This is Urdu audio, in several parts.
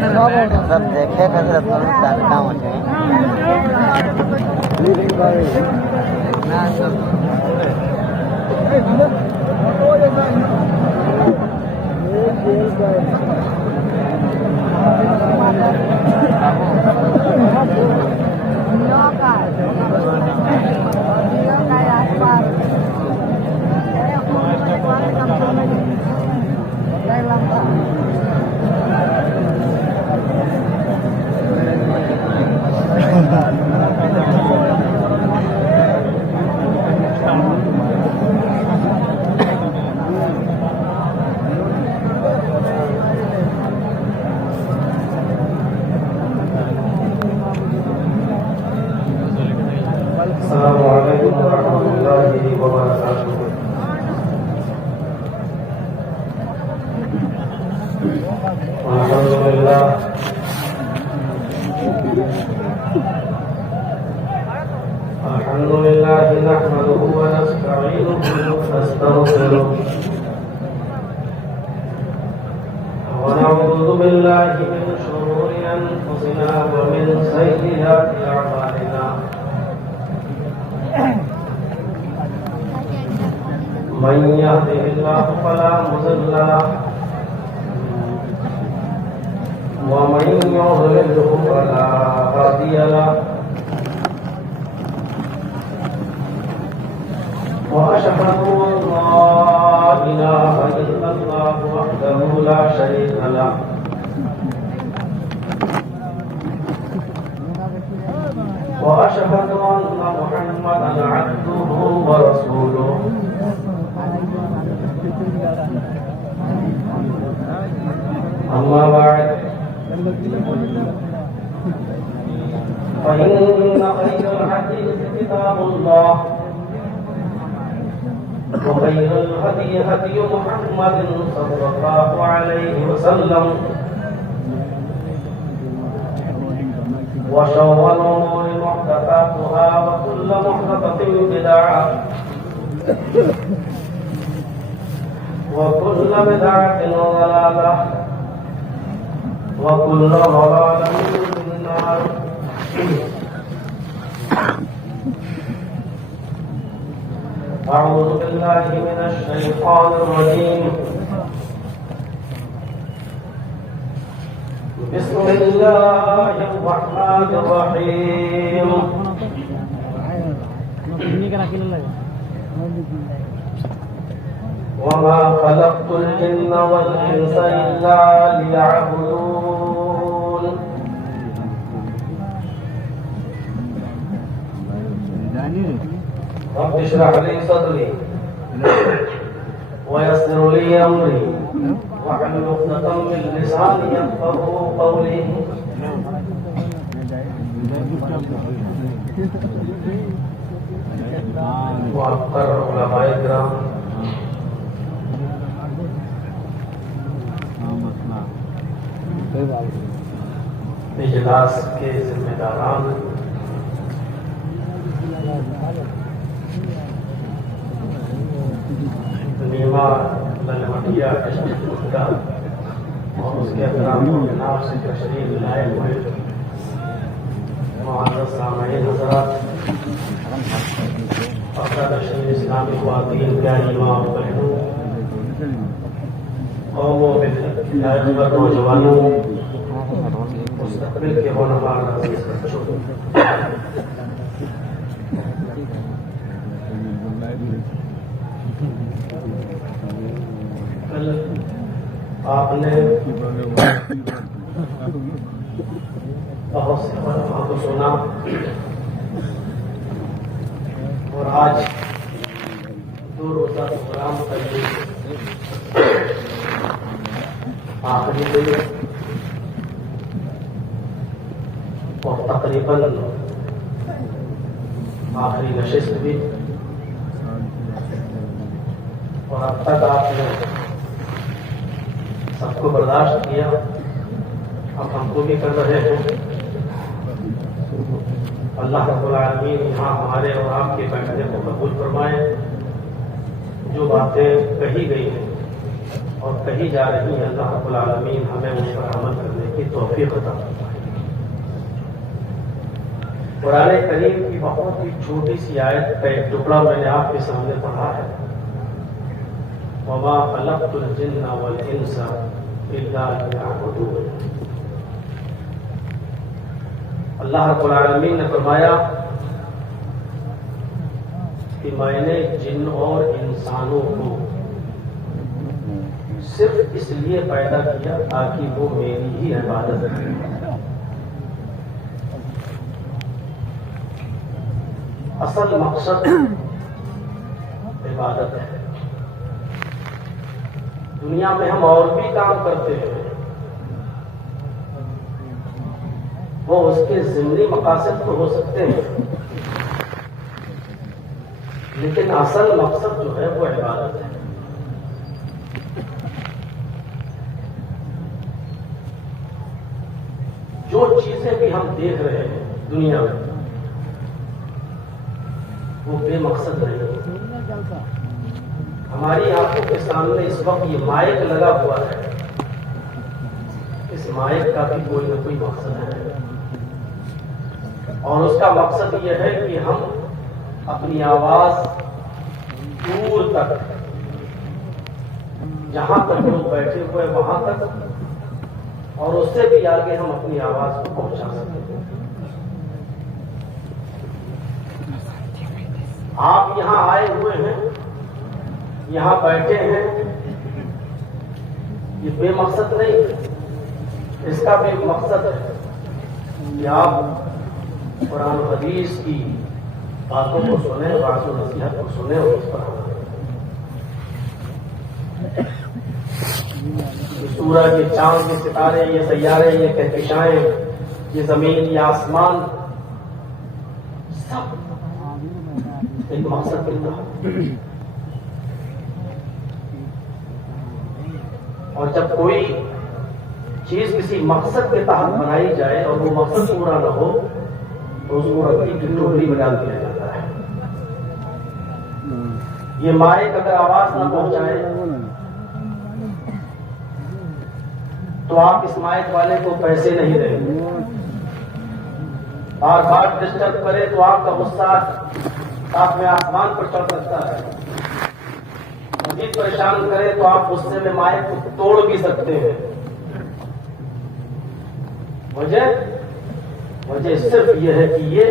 سب دیکھے حضرت کام ہوتے ہیں السلام علیکم ورحمۃ اللہ وبرکاتہ۔ الحمد لله نحمده ونستعينه ونستغفره ونعوذ بالله من شرور أنفسنا ومن سيئات أعمالنا، من يهده الله فلا مضل له ومن يضلله فلا هادي له، وأشهد أن لا إله إلا الله وحده لا شريك له، وأشهد أن محمدا عبده ورسوله، أما بعد فإن خير الحديث كتاب الله، وخير الهدي هدي محمد صلى الله عليه وسلم، وشر الأمور محدثاتها وكل محدثة بدعة وكل بدعة ضلالة وكل ضلالة في النار۔ أعوذ بالله من الشيطان الرجيم، بسم الله الرحمن الرحيم، وما خلقت الجن والإنس إلا ليعبدون، رب اشرح لي صدري ويسر لي أمري واحلل عقدة من لساني يفقهوا قولي۔ وأكثر علماء الكرام، اجلاس کے ذمہ داران، نیما للمٹیا کا اور اس کے احترام و جناب سے تشریف لائے ہوئے معزز سامعین حضرات، اقدار اسلامی خواتین، پیاری ماں و بہنوں، قوم و ملت نوجوانوں، مستقبل کے ہونہار عزیز بچوں، کل آپ نے بہت سے علماء کو سنا اور آج دو روزہ پروگرام کا یہ آخری دن اور تقریباً آخری نشست بھی، اور اب تک آپ نے سب کو برداشت کیا، اب ہم کو بھی کر رہے ہیں۔ اللہ رب العالمین یہاں ہمارے اور آپ کے بیٹھنے کو قبول فرمائے۔ جو باتیں کہی گئی ہیں اور کہی جا رہی ہیں، اللہ رب العالمین ہمیں ان پر عمل کرنے کی توفیق عطا فرمائے۔ قرآن کریم کی بہت ہی چھوٹی سی آیت کا ایک ٹکڑا میں نے آپ کے سامنے پڑھا ہے، وَمَا خَلَقْتُ الْجِنَّ وَالْإِنسَ إِلَّا لِيَعْبُدُونِ۔ اللہ رب العالمین نے فرمایا کہ میں نے جن اور انسانوں کو صرف اس لیے پیدا کیا تاکہ وہ میری ہی عبادت کریں۔ اصل مقصد عبادت ہے۔ دنیا میں ہم اور بھی کام کرتے ہیں، وہ اس کے ضمنی مقاصد تو ہو سکتے ہیں، لیکن اصل مقصد جو ہے وہ عبادت ہے۔ جو چیزیں بھی ہم دیکھ رہے ہیں دنیا میں وہ بے مقصد نہیں۔ ہماری آنکھوں کے سامنے اس وقت یہ مائک لگا ہوا ہے، اس مائک کا بھی کوئی نہ کوئی مقصد ہے، اور اس کا مقصد یہ ہے کہ ہم اپنی آواز دور تک، جہاں تک لوگ بیٹھے ہوئے وہاں تک، اور اس سے بھی آگے ہم اپنی آواز کو پہنچا سکتے ہیں۔ آپ یہاں آئے ہوئے ہیں، یہاں بیٹھے ہیں، یہ بے مقصد نہیں، اس کا بھی مقصد ہے کہ آپ قرآن و حدیث کی باتوں کو سنیں، واضح و نصیحت کو سنیں اور اس پر عمل کریں۔ یہ سورج، یہ چاند، یہ ستارے، یہ سیارے، یہ کہکشائیں، یہ زمین، یہ آسمان، سب ایک مقصد کے تحت، اور جب کوئی چیز کسی مقصد کے تحت بنائی جائے اور وہ مقصد پورا نہ ہو تو اس کو رکھی کی ٹوکری میں ڈال دیا جاتا ہے۔ یہ مائک اگر آواز نہ پہنچائے تو آپ اس مائک والے کو پیسے نہیں دیں گے، بار بار ڈسٹرب کرے تو آپ کا غصہ آپ میں آسمان پر چڑھ سکتا ہے، مزید پریشان کرے تو آپ غصے میں مائک کو توڑ بھی سکتے ہیں۔ وجہ صرف یہ ہے کہ یہ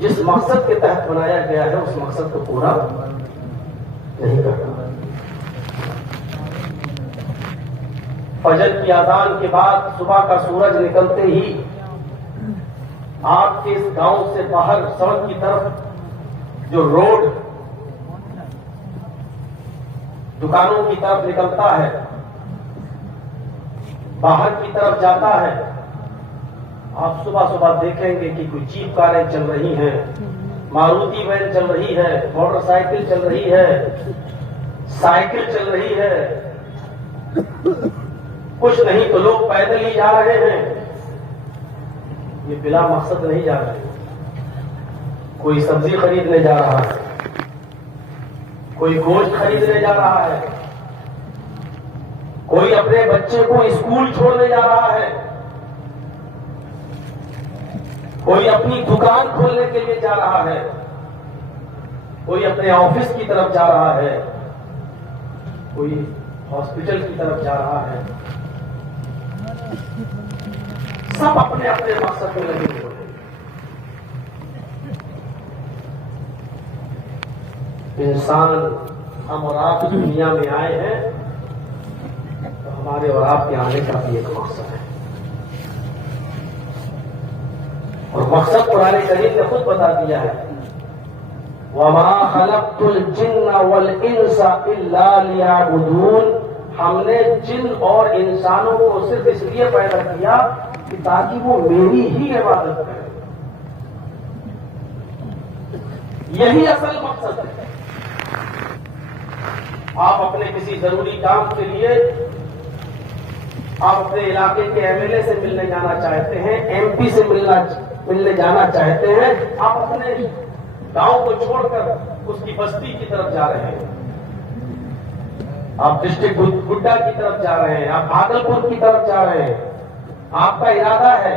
جس مقصد کے تحت بنایا گیا ہے اس مقصد کو پورا نہیں کرتا۔ فجر کی اذان کے بعد صبح کا سورج نکلتے ہی آپ کے اس گاؤں سے باہر سڑک کی طرف جو روڈ دکانوں کی طرف نکلتا ہے، باہر کی طرف جاتا ہے، آپ صبح صبح دیکھیں گے کہ کوئی جیپ کاریں چل رہی ہیں، ماروتی وین چل رہی ہے، موٹر سائیکل چل رہی ہے، سائیکل چل رہی ہے، کچھ نہیں تو لوگ پیدل ہی جا رہے ہیں۔ یہ بلا مقصد نہیں جا رہے، کوئی سبزی خریدنے جا رہا ہے، کوئی گوشت خریدنے جا رہا ہے، کوئی اپنے بچے کو اسکول چھوڑنے جا رہا ہے، کوئی اپنی دکان کھولنے کے لیے جا رہا ہے، کوئی اپنے آفس کی طرف جا رہا ہے، کوئی ہاسپٹل کی طرف جا رہا ہے، سب اپنے اپنے مقصد میں لگے ہوئے ہیں۔ انسان، ہم اور آپ دنیا میں آئے ہیں تو ہمارے اور آپ کے آنے کا بھی ایک مقصد ہے، اور مقصد قرآن کریم نے خود بتا دیا ہے، وَمَا خَلَقْتُ الْجِنَّ وَالْإِنسَ إِلَّا لِيَعْبُدُونَ۔ ہم نے جن اور انسانوں کو صرف اس لیے پیدا کیا کہ تاکہ وہ میری ہی عبادت کریں، یہی اصل مقصد ہے۔ آپ اپنے کسی ضروری کام کے لیے آپ اپنے علاقے کے ایم ایل اے سے ملنے جانا چاہتے ہیں، ایم پی سے ملنے جانا چاہتے ہیں، آپ اپنے گاؤں کو چھوڑ کر اس کی بستی کی طرف جا رہے ہیں، آپ ڈسٹرکٹ گڈا کی طرف جا رہے ہیں, آپ بھاگلپور کی طرف جا رہے ہیں, آپ کا ارادہ ہے,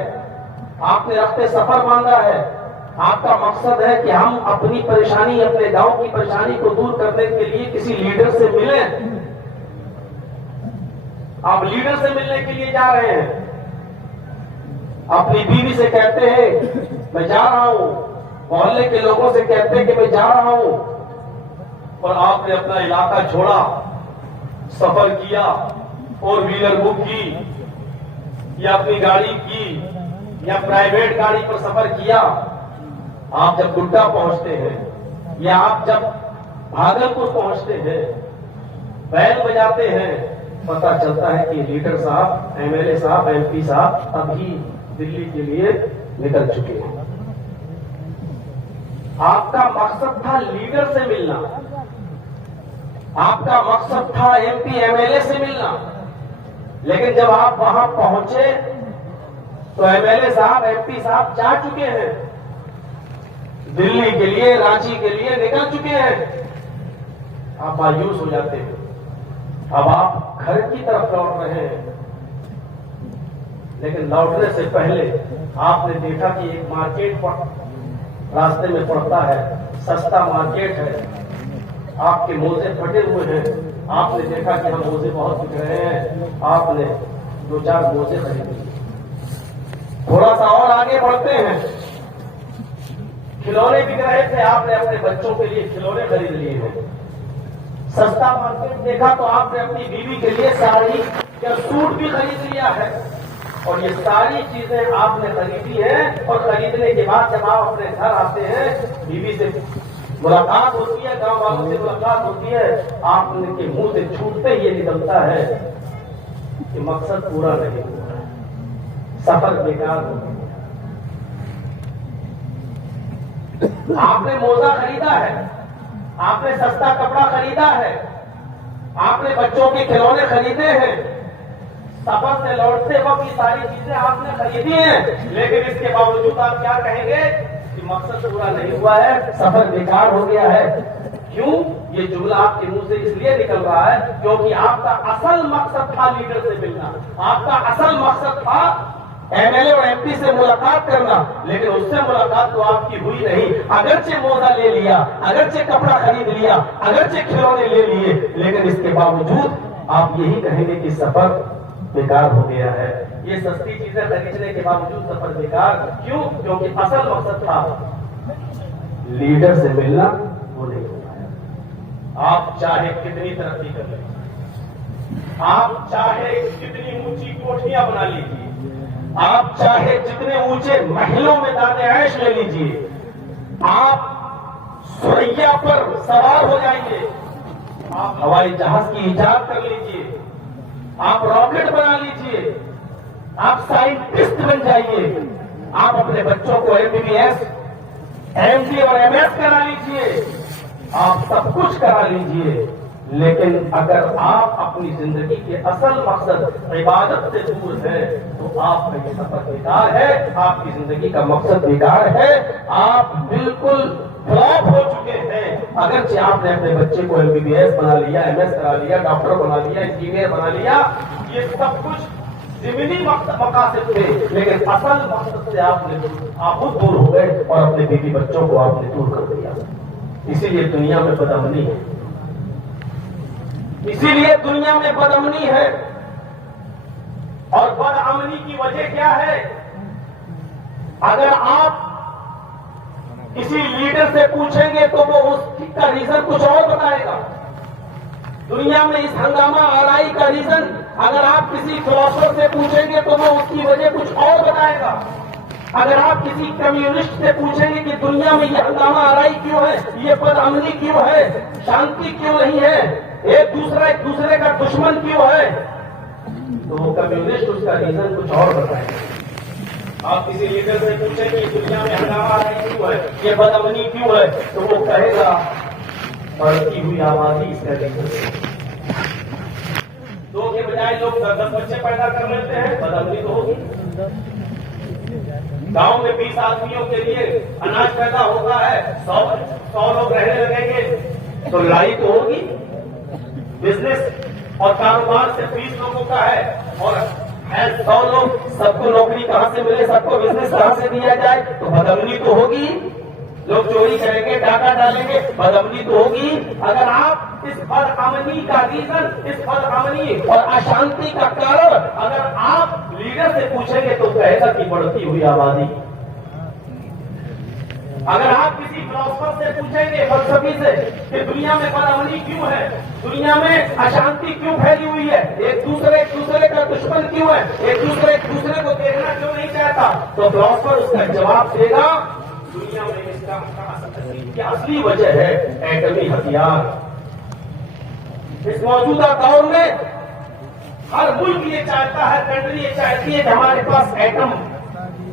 آپ نے رخت سفر باندھا ہے, آپ کا مقصد ہے کہ ہم اپنی پریشانی, اپنے گاؤں کی پریشانی کو دور کرنے کے لیے کسی لیڈر سے ملیں. آپ لیڈر سے ملنے کے لیے جا رہے ہیں, اپنی بیوی سے کہتے ہیں میں جا رہا ہوں, محلے کے لوگوں سے کہتے ہیں کہ میں جا رہا ہوں, اور آپ نے اپنا علاقہ چھوڑا, سفر کیا, فور ویلر بک کی یا اپنی گاڑی کی یا پرائیویٹ گاڑی پر سفر کیا. آپ جب گڈا پہنچتے ہیں یا آپ جب بھاگلپور پہنچتے ہیں, بیل بجاتے ہیں, پتا چلتا ہے کہ لیڈر صاحب, ایم ایل اے صاحب, ایم پی صاحب ابھی دلی کے لیے نکل چکے ہیں. آپ کا مقصد تھا لیڈر سے ملنا, آپ کا مقصد تھا M P M L A سے ملنا, لیکن جب آپ وہاں پہنچے تو ایم ایل اے صاحب, ایم پی صاحب جا چکے ہیں, دلی کے لیے, رانچی کے لیے نکل چکے ہیں. آپ مایوس ہو جاتے ہیں. اب آپ گھر کی طرف لوٹ رہے ہیں, لیکن لوٹنے سے پہلے آپ نے دیکھا کہ ایک مارکیٹ راستے میں پڑتا ہے, سستا مارکیٹ ہے, آپ کے موزے پھٹے ہوئے ہیں, آپ نے دیکھا کہ ہم موزے بہت بک رہے ہیں, آپ نے 2-4 موزے خرید لیے. تھوڑا سا اور آگے بڑھتے ہیں, کھلونے بک رہے تھے, آپ نے اپنے بچوں کے لیے کھلونے خرید لیے ہیں. سستا مارکیٹ دیکھا تو آپ نے اپنی بیوی کے لیے ساڑی یا سوٹ بھی خرید لیا ہے, اور یہ ساری چیزیں آپ نے خریدی ہیں. اور خریدنے کے بعد جب آپ اپنے گھر آتے ہیں, بیوی سے ملاقات ہوتی ہے, گاؤں والوں سے ملاقات ہوتی ہے, آپ کے منہ سے چھوٹتے ہی یہ نکلتا ہے کہ مقصد پورا نہیں ہوا, سفر بیکار ہو گیا. آپ نے موزہ خریدا ہے, آپ نے سستا کپڑا خریدا ہے, آپ نے بچوں کے کھلونے خریدے ہیں, سفر سے لوٹتے وقت یہ ساری چیزیں آپ نے خریدی ہیں, لیکن اس کے باوجود آپ کیا کہیں گے کہ مقصد پورا نہیں ہوا ہے, سفر بیکار ہو گیا ہے. کیوں؟ یہ جملہ آپ کے منہ سے اس لیے نکل رہا ہے کیونکہ آپ کا اصل مقصد تھا لیڈر سے ملنا, آپ کا اصل مقصد تھا ایم ایل اے اور ایم پی سے ملاقات کرنا, لیکن اس سے ملاقات تو آپ کی ہوئی نہیں. اگرچہ موزہ لے لیا, اگرچہ کپڑا خرید لیا, اگرچہ کھلونے لے لیے, لیکن اس کے باوجود آپ یہی کہیں گے کہ سفر بیکار ہو گیا ہے. یہ سستی چیزیں خریدنے کے باوجود سفر بیکار. کیوں؟ کیونکہ اصل مقصد تھا لیڈر سے ملنا, وہ نہیں ہو پایا. آپ چاہے کتنی ترقی کر لیں, آپ چاہے کتنی اونچی کوٹھیاں بنا لیجیے, آپ چاہے جتنے اونچے محلوں میں داد عیش لے لیجیے, آپ سریا پر سوار ہو جائیے, آپ ہوائی جہاز کی ایجاد کر لیجیے, آپ راکٹ بنا لیجیے, آپ سائنٹسٹ بن جائیے, آپ اپنے بچوں کو M B B S, M D اور ایم ایس کرا لیجیے, آپ سب کچھ کرا لیجیے, لیکن اگر آپ اپنی زندگی کے اصل مقصد عبادت سے دور ہیں تو آپ کا یہ سفر بیکار ہے, آپ کی زندگی کا مقصد بیکار ہے, آپ بالکل فلاپ ہو چکے ہیں. اگرچہ آپ نے اپنے بچے کو ایم بی بی ایس بنا لیا, ایم ایس کرا لیا, ڈاکٹر بنا لیا, انجینئر بنا لیا, یہ سب کچھ ضمنی مقاصد تھے, لیکن اصل مقصد سے آپ خود دور ہو گئے اور اپنے بیوی بچوں کو آپ نے دور کر دیا. اسی لیے دنیا میں بدامنی ہے, اسی لیے دنیا میں بدامنی ہے. اور بدامنی کی وجہ کیا ہے؟ اگر آپ کسی لیڈر سے پوچھیں گے تو وہ اس کا ریزن کچھ اور بتائے گا. دنیا میں اس ہنگامہ آرائی کا ریزن اگر آپ کسی فلاسفر سے پوچھیں گے تو وہ اس کی وجہ کچھ اور بتائے گا. اگر آپ کسی کمیونسٹ سے پوچھیں گے کہ دنیا میں یہ ہنگامہ آرائی کیوں ہے, یہ بدامنی کیوں ہے, شانتی کیوں نہیں ہے, ایک دوسرے کا دشمن کیوں ہے, تو وہ کمیونسٹ اس کا ریزن کچھ اور بتائیں گے. آپ کسی لیڈر سے پوچھیں کہ دنیا میں ہنگامہ آرائی کیوں ہے, یہ بدامنی کیوں ہے, تو وہ کہے گا بڑھتی ہوئی آبادی اس کا ریزن ہے. 2 کے بجائے لوگ 10 بچے پیدا کر لیتے ہیں, بدامنی تو ہوگی. گاؤں میں 20 آدمیوں کے لیے اناج پیدا ہوتا ہے, 100 لوگ رہنے لگیں گے تو لڑائی تو ہوگی. بزنس اور کاروبار سے 20 لوگوں کا ہے اور 100 لوگ، سب کو نوکری کہاں سے ملے، سب کو بزنس کہاں سے دیا جائے، تو بدامنی تو ہوگی، لوگ چوری کریں گے، ڈاکہ ڈالیں گے، بدامنی تو ہوگی۔ اگر آپ اس بدامنی کا ریزن، اس بدامنی اور اشانتی کا کارن اگر آپ لیڈر سے پوچھیں گے تو کہے گا کہ بڑھتی ہوئی آبادی۔ اگر آپ کسی فلاسفر سے پوچھیں گے، فلسفی سے، کہ دنیا میں بدامنی کیوں ہے، دنیا میں اشانتی کیوں پھیلی ہوئی ہے، ایک دوسرے کا دشمن کیوں ہے، ایک دوسرے کو دیکھنا کیوں نہیں چاہتا، تو فلاسفر اس کا جواب دے گا دنیا میں اس کا اصلی وجہ ہے ایٹمی ہتھیار۔ اس موجودہ دور میں ہر ملک یہ چاہتا ہے، کنٹری یہ چاہتی ہے کہ ہمارے پاس ایٹم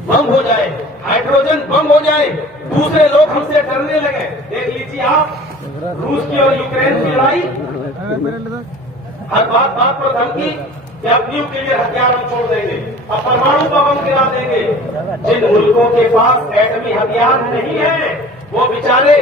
بم ہو جائے، ہائیڈروجن بم ہو جائے، دوسرے لوگ ہم سے ڈرنے لگے۔ دیکھ لیجیے آپ روس کی اور یوکرین کی لڑائی، ہر بات پر دھمکی کہ اب نیوکلیئر ہتھیار ہم چھوڑ دیں گے، اب پرمانو کا بم گرا دیں گے۔ جن ملکوں کے پاس ایٹمی ہتھیار نہیں ہے وہ بیچارے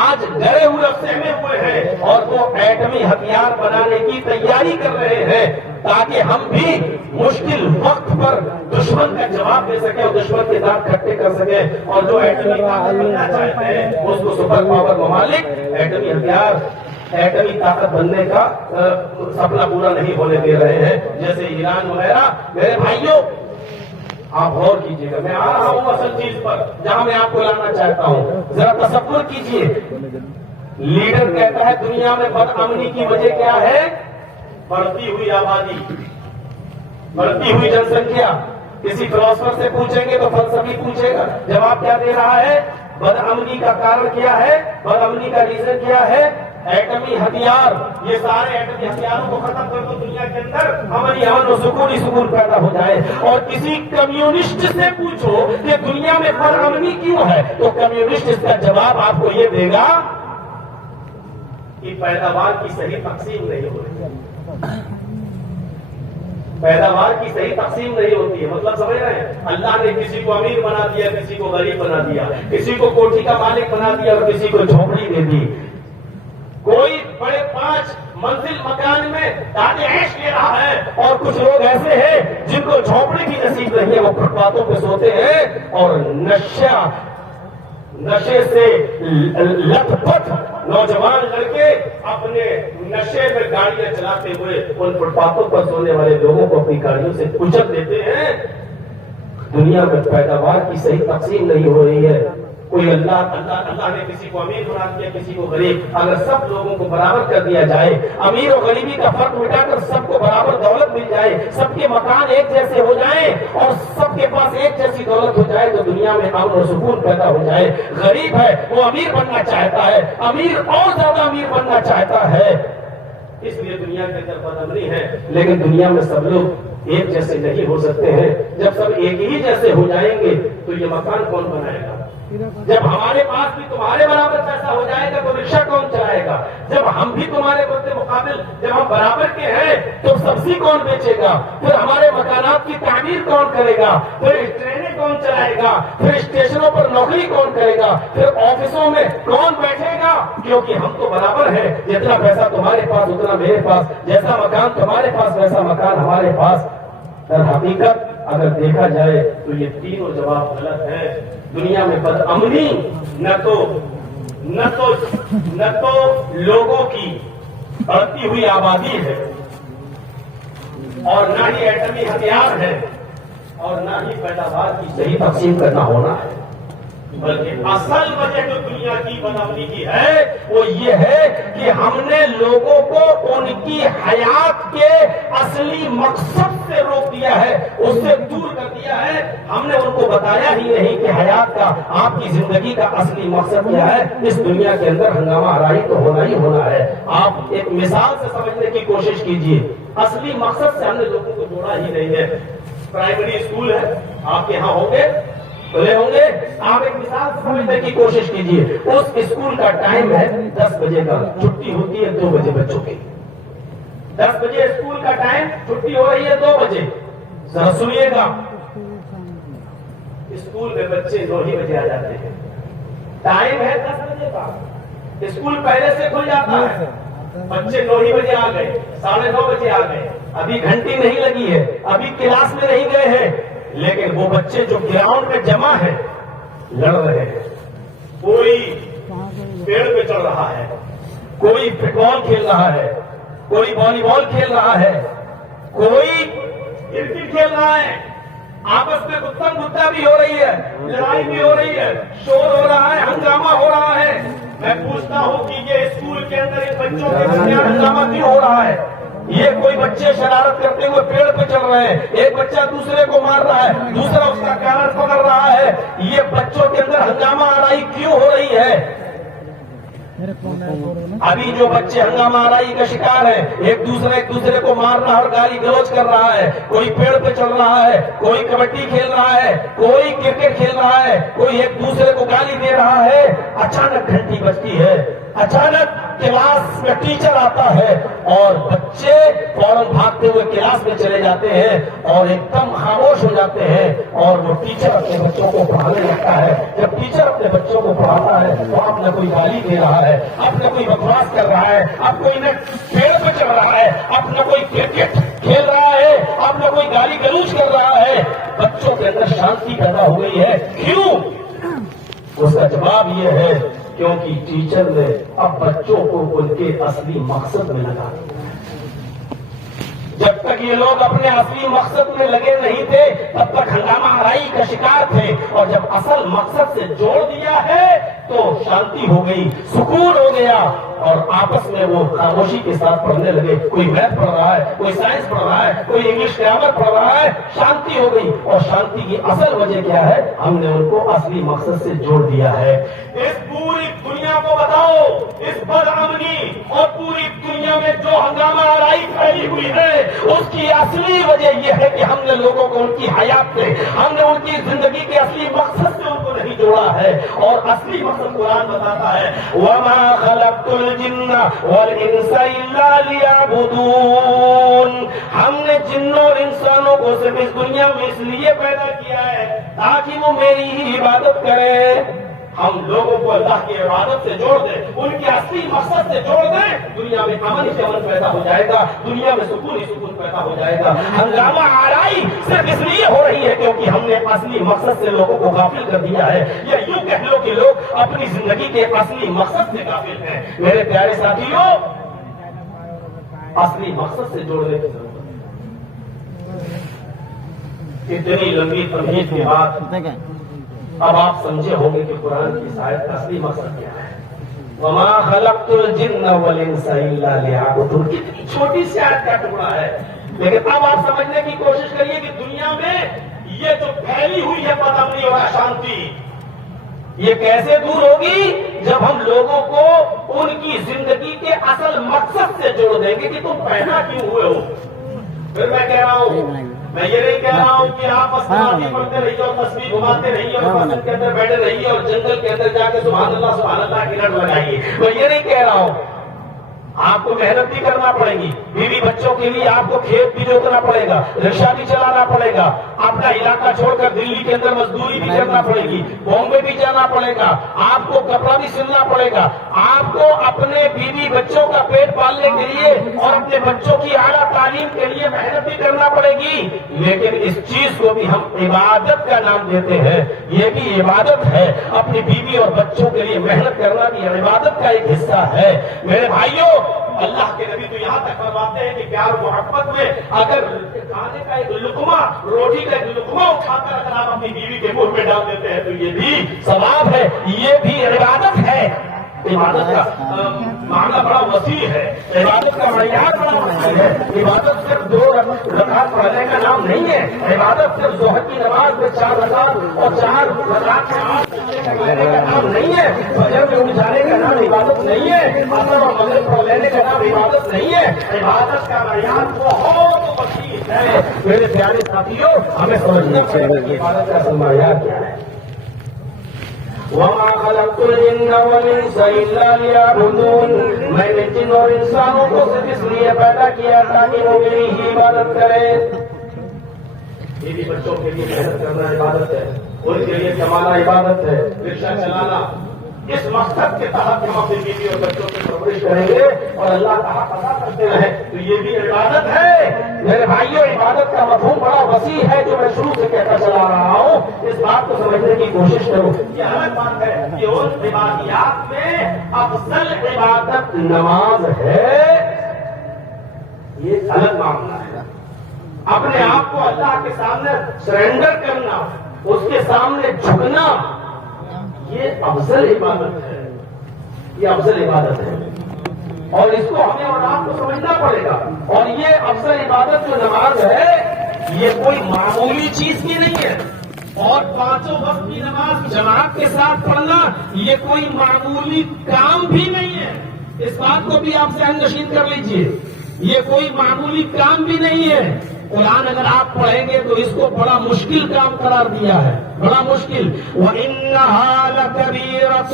آج ڈرے ہوئے سہمے ہوئے ہیں اور وہ ایٹمی ہتھیار بنانے کی تیاری کر رہے ہیں تاکہ ہم بھی مشکل وقت پر دشمن کا جواب دے سکیں اور دشمن کے دانت کھٹے کر سکیں، اور جو ایٹمی طاقت بننا چاہتے ہیں اس کو سپر پاور ممالک ایٹمی ہتھیار، ایٹمی طاقت بننے کا سپنا پورا نہیں ہونے دے رہے ہیں، جیسے ایران وغیرہ۔ میرے بھائیوں آپ غور کیجیے گا، میں آ رہا ہوں اصل چیز پر جہاں میں آپ کو لانا چاہتا ہوں۔ ذرا تصور کیجیے، لیڈر کہتا ہے دنیا میں بدامنی کی وجہ کیا ہے؟ بڑھتی ہوئی آبادی، بڑھتی ہوئی جن سنکھیا۔ کسی فلاسفر سے پوچھیں گے تو فلسفی پوچھے گا، جواب کیا دے رہا ہے؟ بدامنی کا کارن کیا ہے، بدامنی کا ریزن کیا ہے؟ ایٹمی ہتھیار۔ یہ سارے ایٹمی ہتھیاروں کو ختم کر دو، دنیا کے اندر امن و سکون پیدا ہو جائے۔ اور کسی کمیونسٹ سے پوچھو کہ دنیا میں بدامنی کیوں ہے، تو کمیونسٹ اس کا جواب آپ کو یہ دے گا کہ پیداوار کی صحیح تقسیم نہیں ہو رہی، پیداوار کی صحیح تقسیم نہیں ہوتی ہے۔ مطلب سمجھ رہے ہیں، اللہ نے کسی کو امیر بنا دیا، کسی کو غریب بنا دیا، کسی کو کوٹھی کا مالک بنا دیا اور کسی کو جھونپڑی دے دی۔ کوئی بڑے 5 منزل مکان میں داد عیش لے رہا ہے اور کچھ لوگ ایسے ہیں جن کو جھونپڑی بھی نصیب نہیں ہے، وہ فٹ پاتھوں پہ سوتے ہیں اور نشے سے لت پت نوجوان لڑکے اپنے نشے میں گاڑیاں چلاتے ہوئے ان فٹ پاتھوں پر سونے والے لوگوں کو اپنی گاڑیوں سے کچل دیتے ہیں۔ دنیا میں پیداوار کی صحیح تقسیم نہیں ہو رہی ہے۔ کوئی اللہ نے کسی کو امیر بنا دیا، کسی کو غریب۔ اگر سب لوگوں کو برابر کر دیا جائے، امیر اور غریبی کا فرق مٹا کر سب کو برابر دولت مل جائے، سب کے مکان ایک جیسے ہو جائیں اور سب کے پاس ایک جیسی دولت ہو جائے تو دنیا میں امن و سکون پیدا ہو جائے۔ غریب ہے وہ امیر بننا چاہتا ہے، امیر اور زیادہ امیر بننا چاہتا ہے، اس لیے دنیا کے اندر بدامنی ہے۔ لیکن دنیا میں سب لوگ ایک جیسے نہیں ہو سکتے ہیں۔ جب سب ایک ہی جیسے ہو جائیں گے تو یہ مکان کون بنائے گا؟ جب ہمارے پاس بھی تمہارے برابر پیسہ ہو جائے گا تو رکشہ کون چلائے گا؟ جب ہم بھی تمہارے بدلے مقابل جب ہم برابر کے ہیں تو سبزی کون بیچے گا؟ پھر ہمارے مکانات کی تعمیر کون کرے گا؟ پھر ٹرینیں کون چلائے گا؟ پھر اسٹیشنوں پر نوکری کون کرے گا؟ پھر آفسوں میں کون بیٹھے گا؟ کیونکہ ہم تو برابر ہیں، جتنا پیسہ تمہارے پاس اتنا میرے پاس، جیسا مکان تمہارے پاس ویسا مکان ہمارے پاس۔ در حقیقت اگر دیکھا جائے تو یہ تینوں جواب غلط ہیں۔ دنیا میں بدامنی نہ تو لوگوں کی بڑھتی ہوئی آبادی ہے اور نہ ہی ایٹمی ہتھیار ہے اور نہ ہی پیداوار کی صحیح تقسیم کرنا ہونا ہے، بلکہ اصل وجہ جو دنیا کی بدامنی کی ہے وہ یہ ہے کہ ہم نے لوگوں کو ان کی حیات کے اصلی مقصد سے روک دیا ہے، اس سے دور کر دیا ہے۔ ہم نے ان کو بتایا ہی نہیں کہ حیات کا، آپ کی زندگی کا اصلی مقصد کیا ہے۔ اس دنیا کے اندر ہنگامہ آرائی تو ہونا ہی ہونا ہے۔ آپ ایک مثال سے سمجھنے کی کوشش کیجئے، اصلی مقصد سے ہم نے لوگوں کو جوڑا ہی نہیں ہے۔ پرائمری اسکول ہے، آپ کے ہاں ہوں گے، بولے ہوں گے، آپ ایک مثال سے سمجھنے کی کوشش کیجئے۔ اس اسکول کا ٹائم ہے 10 بجے کا، چھٹی ہوتی ہے 2 بجے بچوں کی۔ 10 بجے اسکول کا ٹائم، چھٹی ہو رہی ہے 2 بجے۔ ذرا سنیے گا، اسکول میں بچے 9 ہی بجے آ جاتے ہیں، ٹائم ہے 10 بجے کا، اسکول پہلے سے کھل جاتا ہے، بچے 9 ہی بجے آ گئے، 9:30 بجے آ گئے، ابھی گھنٹی نہیں لگی ہے، ابھی کلاس میں نہیں گئے ہیں، لیکن وہ بچے جو گراؤنڈ میں جمع ہیں لڑ رہے ہیں. کوئی پیڑ پہ چڑھ رہا ہے، کوئی فٹ بال کھیل رہا ہے، کوئی والی بال کھیل رہا ہے، کوئی کرکٹ کھیل رہا ہے. آپس میں گتم گتا بھی ہو رہی ہے، لڑائی بھی ہو رہی ہے، شور ہو رہا ہے، ہنگامہ ہو رہا ہے. میں پوچھتا ہوں کہ یہ اسکول کے اندر ان بچوں کے درمیان ہنگامہ کیوں ہو رہا ہے؟ یہ کوئی بچے شرارت کرتے ہوئے پیڑ پہ چڑھ رہے ہیں، ایک بچہ دوسرے کو مار رہا ہے، دوسرا اس کا کالر پکڑ رہا ہے. یہ بچوں کے اندر ہنگامہ آرائی کیوں ہو رہی ہے؟ ابھی جو بچے ہنگامہ آرائی کا شکار ہیں، ایک دوسرے کو مارنا اور گالی گلوچ کر رہا ہے، کوئی پیڑ پہ چڑھ رہا ہے، کوئی کبڈی کھیل رہا ہے، کوئی کرکٹ کھیل رہا ہے، کوئی ایک دوسرے کو گالی دے رہا ہے. اچانک گھنٹی بجتی ہے، اچانک کلاس میں ٹیچر آتا ہے اور بچے فوراً بھاگتے ہوئے کلاس میں چلے جاتے ہیں اور ایک دم خاموش ہو جاتے ہیں اور وہ ٹیچر اپنے بچوں کو پڑھانے لگتا ہے. جب ٹیچر اپنے بچوں کو پڑھاتا ہے تو آپ نہ کوئی گالی دے رہا ہے، اب نہ کوئی بکواس کر رہا ہے، اب کوئی نہ پیڑ پہ چڑھ رہا ہے، اب نہ کوئی کرکٹ کھیل رہا ہے، اب نہ کوئی گالی گلوچ کر رہا ہے. بچوں کے اندر شانتی پیدا ہو گئی ہے. کیوں؟ اس کا جواب یہ ہے کیونکہ ٹیچر نے اب بچوں کو ان کے اصلی مقصد میں لگا دیا. جب تک یہ لوگ اپنے اصلی مقصد میں لگے نہیں تھے تب تک ہنگامہ آرائی کا شکار تھے، اور جب اصل مقصد سے جوڑ دیا ہے تو شانتی ہو گئی، سکون ہو گیا، اور آپس میں وہ خاموشی کے ساتھ پڑھنے لگے. کوئی میتھ پڑھ رہا ہے، کوئی سائنس پڑھ رہا ہے، کوئی انگلش گرامر پڑھ رہا ہے. شانتی ہو گئی. اور شانتی کی اصل وجہ کیا ہے؟ ہم نے ان کو اصلی مقصد سے جوڑ دیا ہے. اس پوری دنیا کو بتاؤ، اس بدامنی اور پوری دنیا میں جو ہنگامہ آرائی پھیلی ہوئی ہے اس کی اصلی وجہ یہ ہے کہ ہم نے لوگوں کو ان کی حیات سے، ہم نے ان کی زندگی کے اصلی مقصد سے ان کو نہیں جوڑا ہے. اور اصلی مقصد قرآن بتاتا ہے وَمَا خَلَقْتُ الْجِنَّ وَالْإِنسَ إِلَّا لِيَعْبُدُونَ. ہم نے جنوں اور انسانوں کو صرف اس دنیا میں اس لیے پیدا کیا ہے تاکہ وہ میری ہی عبادت کرے. ہم لوگوں کو اللہ کی عبادت سے جوڑ دیں، ان کے اصلی مقصد سے جوڑ دیں، دنیا میں امن ہی امن پیدا ہو جائے گا، دنیا میں سکون ہی سکون پیدا ہو جائے گا. ہنگامہ آرائی صرف اس لیے ہو رہی ہے کیونکہ ہم نے اصلی مقصد سے لوگوں کو غافل کر دیا ہے. یا یوں کہہ لو کہ لوگ اپنی زندگی کے اصلی مقصد سے غافل ہیں. میرے پیارے ساتھیوں، اصلی مقصد سے جوڑنے کی ضرورت ہے. اتنی لمبی تمہید کے بعد اب آپ سمجھے ہوں گے کہ قرآن کی اس آیت کا اصلی مقصد کیا ہے. وَمَا خَلَقْتُ الْجِنَّ وَالْإِنسَ إِلَّا لِيَعْبُدُونَ. کتنی چھوٹی سی آیت کا ٹکڑا ہے، لیکن اب آپ سمجھنے کی کوشش کریے کہ دنیا میں یہ جو پھیلی ہوئی ہے بدامنی اور اشانتی، یہ کیسے دور ہوگی جب ہم لوگوں کو ان کی زندگی کے اصل مقصد سے جوڑ دیں گے کہ تم پیدا کیوں ہوئے ہو. پھر میں کہہ رہا ہوں، میں یہ نہیں کہہ رہا ہوں کہ آپ اسلامی پڑھتے رہیے اور تصویر گھماتے رہیے اور مسجد کے اندر بیٹھے رہیے اور جنگل کے اندر جا کے سبحان اللہ کی رٹ لگائیے. میں یہ نہیں کہہ رہا ہوں. آپ کو محنت بھی کرنا پڑے گی، بیوی بچوں کے لیے آپ کو کھیت بھی جوتنا پڑے گا، رکشہ بھی چلانا پڑے گا، اپنا علاقہ چھوڑ کر دلی کے اندر مزدوری بھی کرنا پڑے گی، بامبے بھی جانا پڑے گا، آپ کو کپڑا بھی سلنا پڑے گا، آپ کو اپنے بیوی بچوں کا پیٹ پالنے کے لیے اور اپنے بچوں کی اعلیٰ تعلیم کے لیے محنت بھی کرنا پڑے گی. لیکن اس چیز کو بھی ہم عبادت کا نام دیتے ہیں. یہ بھی عبادت ہے. اپنی بیوی اور بچوں کے لیے محنت کرنا بھی عبادت کا ایک حصہ ہے. میرے بھائیوں، اللہ کے نبی تو یہاں تک فرماتے ہیں کہ پیار محبت میں اگر کھانے کا ایک لقمہ، روٹی کا ایک لقمہ اٹھا کر اگر آپ اپنی بیوی کے منہ میں ڈال دیتے ہیں تو یہ بھی ثواب ہے، یہ بھی عبادت ہے. عبادت کا معنی بڑا وسیع ہے، عبادت کا معیار بڑا وسیع ہے. عبادت صرف 2 رکعت پڑھنے کا نام نہیں ہے. عبادت صرف ظہر کی نماز میں 4 رکعت اور 4 رکعت پڑھنے کا نام نہیں ہے. فجر میں اٹھ جانے کا نام عبادت نہیں ہے. عصر اور مغرب پڑھ لینے کا نام عبادت نہیں ہے. عبادت کا معیار بہت وسیع ہے. میرے پیارے ساتھیوں، ہمیں سمجھنا پڑے گا کہ عبادت کا اصل معیار کیا ہے. وَمَا خَلَقْتُ الْجِنَّ وَالْإِنسَ إِلَّا لِيَعْبُدُونَ. میں نے جن اور انسانوں کو صرف اس لیے پیدا کیا تاکہ وہ میری ہی عبادت کرے. میری بچوں کے لیے محنت کرنا عبادت ہے، ان کے لیے کمانا عبادت ہے، رکشہ چلانا، اس مقصد کے تحت ہم اپنی بیوی اور بچوں کی پرورش کریں گے اور اللہ کا حق ادا کرتے رہیں تو یہ بھی عبادت ہے میرے بھائیوں. عبادت کا مفہوم بڑا وسیع ہے جو میں شروع سے کہتا چلا رہا ہوں. اس بات کو سمجھنے کی کوشش کرو. یہ الگ بات ہے کہ ان عبادیات میں افضل عبادت نماز ہے. یہ الگ معاملہ ہے. اپنے آپ کو اللہ کے سامنے سرینڈر کرنا, اس کے سامنے جھکنا, یہ افضل عبادت ہے. یہ افضل عبادت ہے اور اس کو ہمیں اور آپ کو سمجھنا پڑے گا. اور یہ افضل عبادت جو نماز ہے یہ کوئی معمولی چیز کی نہیں ہے. اور پانچوں وقت کی نماز جماعت کے ساتھ پڑھنا یہ کوئی معمولی کام بھی نہیں ہے. اس بات کو بھی آپ ذہن نشین کر لیجئے. یہ کوئی معمولی کام بھی نہیں ہے. قرآن اگر آپ پڑھیں گے تو اس کو بڑا مشکل کام قرار دیا ہے, بڑا مشکل. وَإِنَّهَا لَكَبِيرَةٌ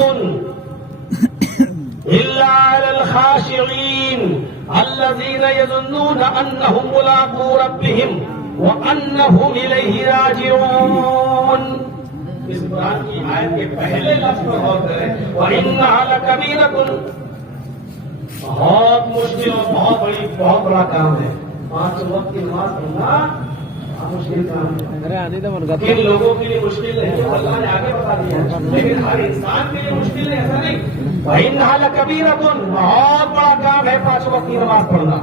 إِلَّا عَلَى الْخَاشِعِينَ الَّذِينَ يَظُنُّونَ أَنَّهُم مُّلَاقُو رَبِّهِمْ وَأَنَّهُمْ إِلَيْهِ رَاجِعُونَ. اس قرآن کی آیت کے پہلے لفظ پر غور کریں. وَإِنَّهَا لَكَبِيرَةٌ, بہت مشکل اور بہت بڑا کام ہے. 5 وقت کی نماز پڑھنا مشکل کام ہے. کن لوگوں کے لیے مشکل نہیں ہے اللہ نے آگے بتا دیا ہے, لیکن ہر انسان کے لیے مشکل ہے, ایسا نہیں. وَإِنَّهَا لَكَبِيرَةٌ, بہت بڑا کام ہے 5 وقت کی نماز پڑھنا.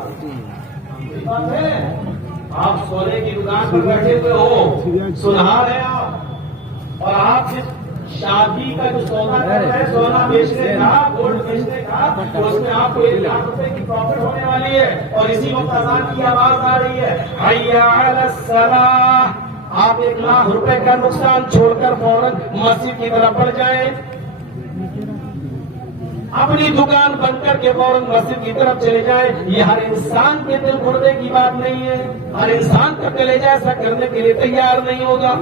آپ سونے کی دکان پر بیٹھے ہوئے ہو, سنہار ہیں آپ, اور آپ شادی کا جو سونا کرتا ہے, سونا بیچنے کا, گولڈ بیچنے کا, تو اس میں آپ کو 1 لاکھ روپے کی پروفٹ ہونے والی ہے. اور اسی وقت اذان کی آواز آ رہی ہے حی علی الصلاۃ. آپ 1 لاکھ روپے کا نقصان چھوڑ کر فوراً مسجد کی طرف بڑھ جائیں, اپنی دکان بند کر کے فوراً مسجد کی طرف چلے جائیں. یہ ہر انسان کے دل گردے کی بات نہیں ہے. ہر انسان کا کلیجہ ایسا کرنے کے لیے تیار نہیں ہوگا.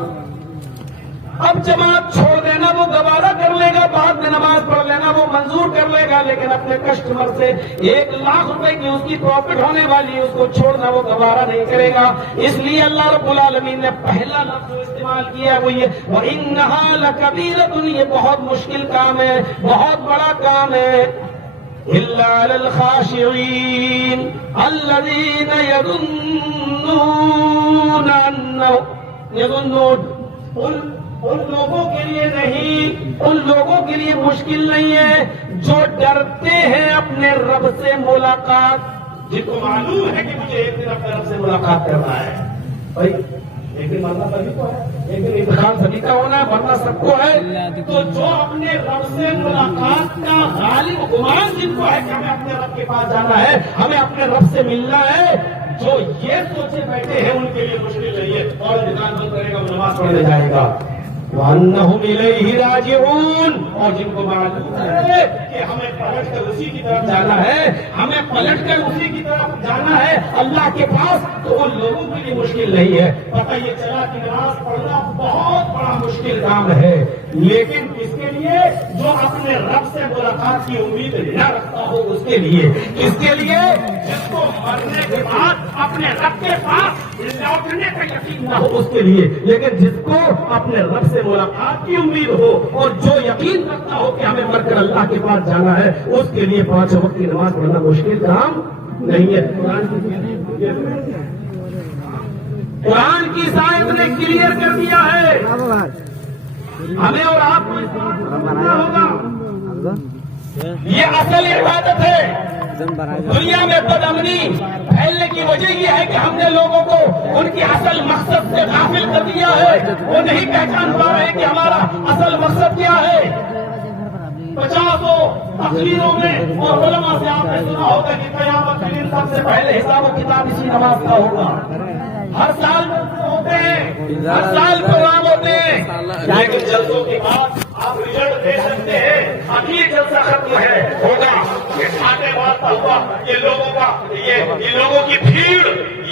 اب جماعت چھوڑ دینا وہ گوارا کر لے گا, بعد میں نماز پڑھ لینا وہ منظور کر لے گا, لیکن اپنے کسٹمر سے 1 لاکھ روپے کی اس کی پروفٹ ہونے والی ہے, اس کو چھوڑنا وہ گوارا نہیں کرے گا. اس لیے اللہ رب العالمین نے پہلا لفظ جو استعمال کیا وہ یہ وَإِنَّهَا لَكَبِيرَةٌ, یہ بہت مشکل کام ہے, بہت بڑا کام ہے. إِلَّا عَلَى الْخَاشِعِينَ الَّذِينَ يَظُنُّونَ ان لوگوں کے لیے نہیں, ان لوگوں کے لیے مشکل نہیں ہے جو ڈرتے ہیں اپنے رب سے ملاقات, جن کو معلوم ہے کہ مجھے ایک دن اپنے رب سے ملاقات کرنا ہے. بھائی ایک دن مرنا سبھی کو ہے, ایک دن انتقال سبھی کا ہونا ہے, مرنا سب کو ہے. تو جو اپنے رب سے ملاقات کا غالب گمان جن کو ہے کہ ہمیں اپنے رب کے پاس جانا ہے, ہمیں اپنے رب سے ملنا ہے, جو یہ سوچے بیٹھے ہیں ان کے لیے مشکل نہیں ہے. اور دکان بند کرے گا, وہ نماز پڑھنے جائے گا. وَأَنَّهُمْ إِلَيْهِ رَاجِعُونَ, اور جن کو معلوم ہے کہ ہمیں پلٹ کر اسی کی طرف جانا ہے, ہمیں پلٹ کر اسی کی طرف جانا ہے اللہ کے پاس, تو ان لوگوں کے لیے مشکل نہیں ہے. پتہ یہ چلا کہ نماز پڑھنا بہت بڑا مشکل کام ہے, لیکن اس کے لیے جو اپنے رب سے ملاقات کی امید نہ رکھتا ہو اس کے لیے, اس کے لیے جس کو مرنے کے بعد اپنے رب کے پاس لوٹنے کا یقین نہ ہو اس کے لیے, لیکن جس کو اپنے رب سے ملاقات کی امید ہو اور جو یقین رکھتا ہو کہ ہمیں مر کر اللہ کے پاس جانا ہے, اس کے لیے 5 وقت کی نماز پڑھنا مشکل کام نہیں ہے. قرآن کی آیت نے کلیئر کر دیا ہے. ہمیں اور آپ کو اس بات کو سمجھنا ہوگا, یہ اصل عبادت ہے. دنیا میں بدامنی پھیلنے کی وجہ یہ ہے کہ ہم نے لوگوں کو ان کی اصل مقصد سے غافل کر دیا ہے. وہ نہیں پہچان پا رہے کہ ہمارا اصل مقصد کیا ہے. 50 تقریروں میں اور علماء سے آپ نے سنا ہوگا کہ قیامت کے دن سب سے پہلے حساب و کتاب اسی نماز کا ہوگا. ہر سال ہوتے ہیں, ہر سال پروگرام ہوتے ہیں, لیکن جلسوں کے بعد آپ رزلٹ دے سکتے ہیں. ابھی یہ جلسہ ختم ہے ہوگا, یہ آنے والا ہوا, یہ لوگوں کا یہ لوگوں کی بھیڑ,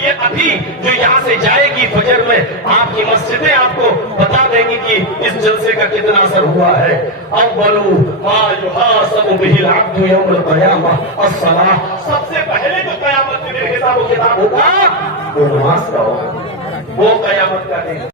یہ ابھی جو یہاں سے جائے گی فجر میں, آپ کی مسجدیں آپ کو بتا دیں گی کہ اس جلسے کا کتنا اثر ہوا ہے. اول ما یحاسب به العبد یوم القیامہ الصلاۃ, سب سے پہلے جو قیامت کے دن حساب و کتاب ہوگا وہ نماز کا ہوگا, وہ قیامت کا دن.